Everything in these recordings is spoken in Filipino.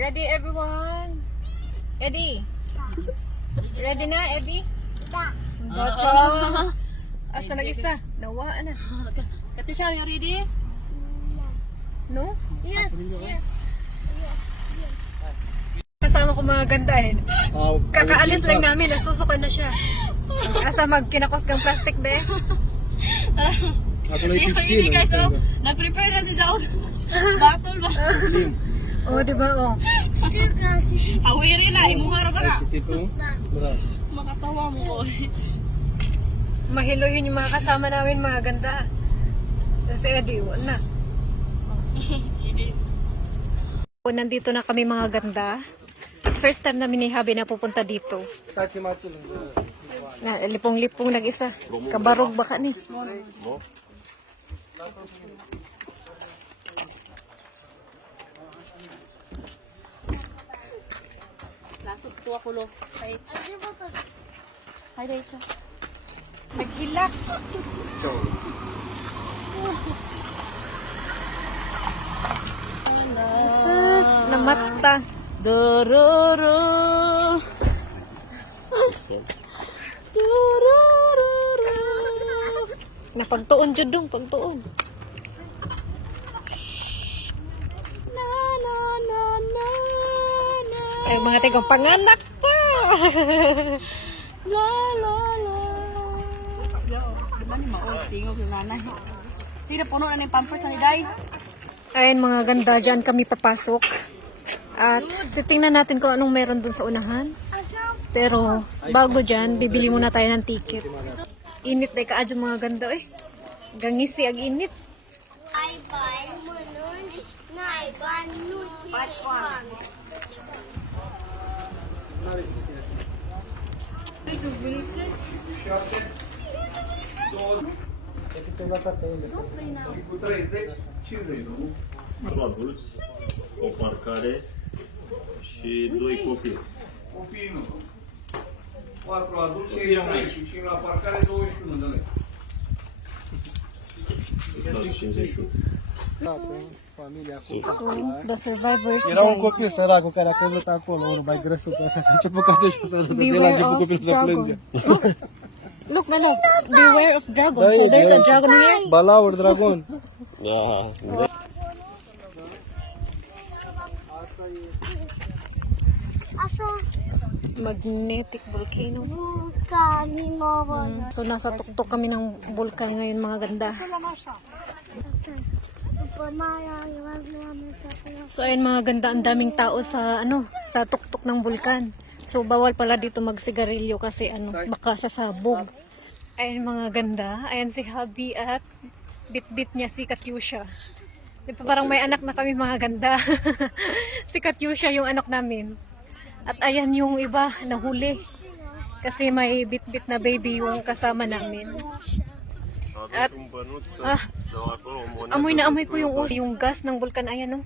Ready everyone? Eddie? Ready na, Eddie? Gotcha! Asa nag-isa? Nawaan na. Katisha, you ready? No? Yes, yes. Kasama ko mga gandahin. Kakaalis lang namin, nasusukan na siya. Asa magkinakos kang plastic be? Ako lang Ready guys, oh. Nag-prepare na si John. Battle ba? Oh, diba oh? Awiri na, imong haro ka na. Ito, bra. Makatawa mo ko. Mahiluhin yung mga kasama namin, mga ganda. Si Eddie, wala na. O, nandito na kami mga ganda. First time namin ni Habi na pupunta dito. Tachi-machi lang. Na, lipong-lipong nag-isa. Kabarog baka ni. Lasok to ako lo. Hi, Rachel. Naghilak. Sus, namata. Dororo. Dororo. Napagtuon jud dong, pagtuon. Na na na na na. Ay, mga tigang panganak pa. La la la. Yo, di ba ni maot tingog yung nanay. Sige, puno na ng pampers ni Day. Ayun mga ganda, dyan kami papasok. At titingnan natin kung anong meron dun sa unahan. Pero bago dyan, bibili muna tayo ng ticket. Init na kaadyo mga ganda eh. Gangisi ag init. Cu adulți, o parcare și doi copii. Copiii nu. 4 adulți și la parcare 21 de lei. Dați 51. Familia cu. So, the survivors Era un guide. copil sărac care a căzut acolo, unul mai grăsuț, așa, a început ca de și să râdă. El a Beware început of copilul să dragon. plângă. Look, Melo. Beware of dragon. Da, So e there's a de- dragon here. Balaur, dragon. Magnetic volcano. So nasa tuktok kami ng vulkan ngayon mga ganda. So ayun mga ganda, ang daming tao sa sa tuktok ng vulkan. So bawal pala dito magsigarilyo kasi baka sasabog. Ayun mga ganda, ayun si Habi at bit-bit niya si Katyusha. Di ba parang may anak na kami mga ganda. Si Katyusha yung anak namin. At ayan yung iba nahuli. Kasi may bit-bit na baby yung kasama namin. At amoy na amoy ko yung gas ng vulkan. Ayan, oh.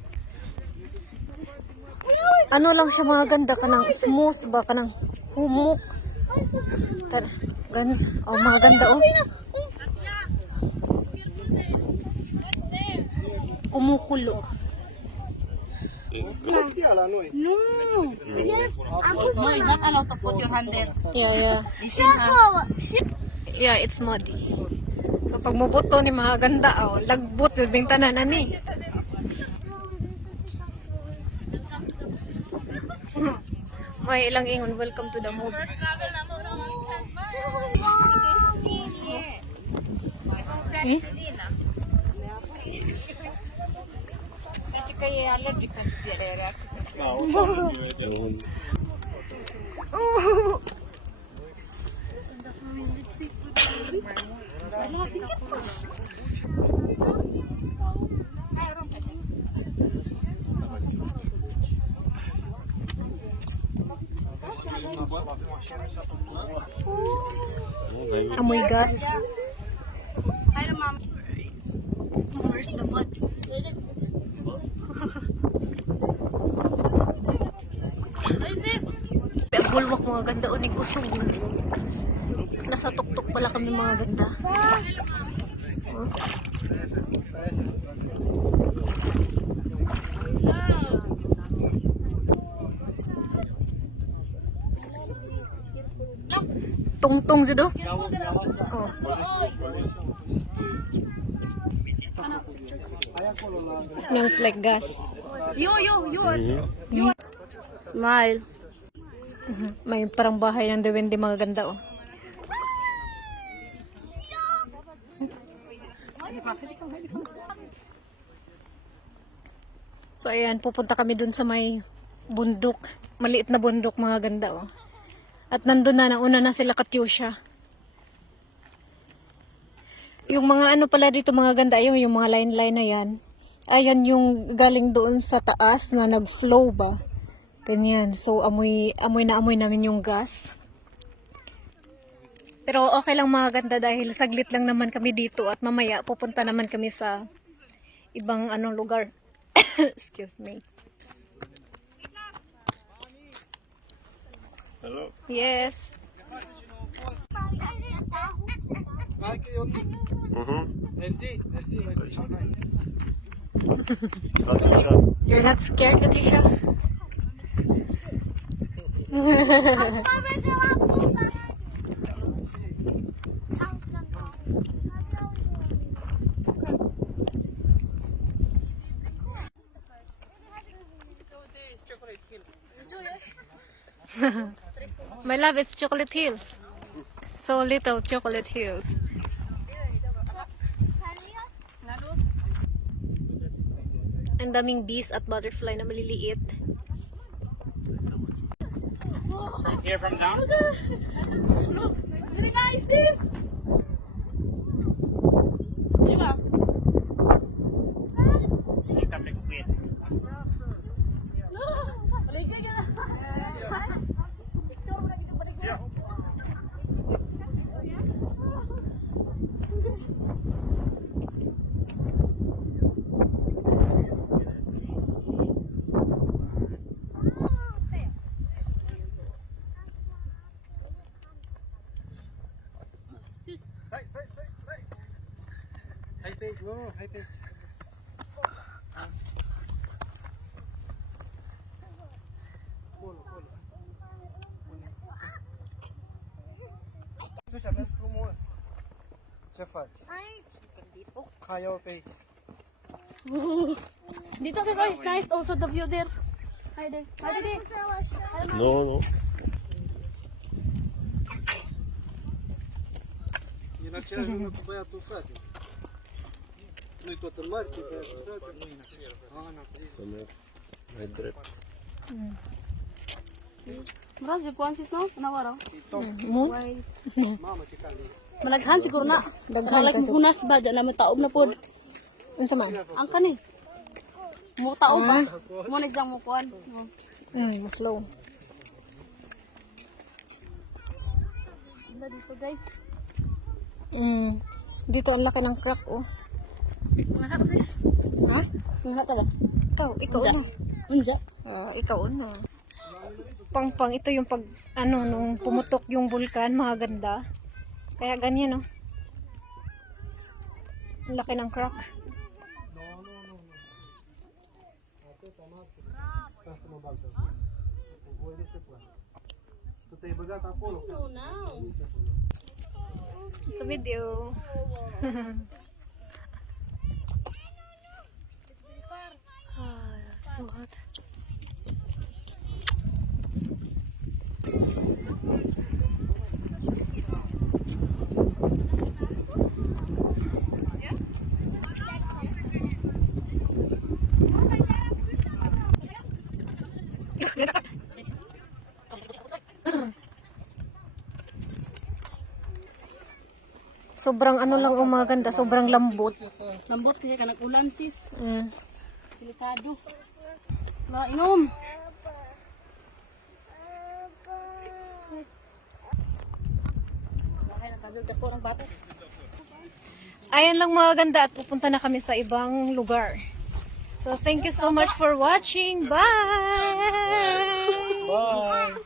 Ano lang siya mga ganda, kanang smooth ba, kanang humok. Oh, mga ganda, oh. Kumukulo. La noi. No. No, is not allowed to put your hand there. Yeah. Listen ha. Yeah, it's muddy. So pag mubuto ni mga ganda, oh, lagbot yung bintana na ni. May ilang ingon, welcome to the mood. Eh? Amoy gas. Where's the mud? Ang bulwak mga ganda o ning usog. Nasa tuktok pala kami mga ganda. tungtong judo. Oh. Smells like gas. You. Smile. May parang bahay ng duwende, mga ganda oh. So ayan, pupunta kami dun sa may bundok. Maliit na bundok, mga ganda oh. At nandun na, nauna na sila Katyusha. Yung mga ano pala dito, mga ganda, ayun, yung mga line-line na yan. Ayan yung galing doon sa taas na nag-flow ba. Ganyan. So amoy namin yung gas. Pero okay lang, mga ganda, dahil saglit lang naman kami dito at mamaya pupunta naman kami sa ibang anong lugar. Excuse me. Hello. Yes. Merci. Katyusha. You're not scared, Katisha? My love, it's Chocolate Hills. So little Chocolate Hills. Ang daming bees at butterfly na maliliit. Here from now? Look, it's really nice, sis. Diba? You come next week. Balikan ka na. High page, whoa, high page. Puxa, vem pro moço. Ce faci? Hai, o page. Dito sa guys, nice also the view there. Hi there. Hi there. No. E în același lume cu băiatul frate. Nu-i tot în mare, cu băiatul frate. Să merg mai drept. Mura kuan sis no? Nawara. Mo? Mamă, ce caldă. Malaghan siguro na. Daghan Malag kasi. hunas ba dyan na taob na pod. Unsa man? Ang kani. Mo taob ba? Mo nagdang mo kuan. Flow. Dito guys. Dito ang laki ng crack oh. Mga sis. Ha? Mga ka ba? Ikaw na. Unja. Ikaw na. Pang ito yung pag nung pumutok yung bulkan, mga ganda. Kaya ganyan oh. Ang laki ng crack. Tu te-ai băgat acolo? It's a video. So hot. Sobrang ano lang ang mga ganda, sobrang lambot. Lambot kaya ka nag-ulan sis. Mm. Delikado. Wala inom. Ayan lang mga ganda at pupunta na kami sa ibang lugar. So thank you so much for watching. Bye! Bye!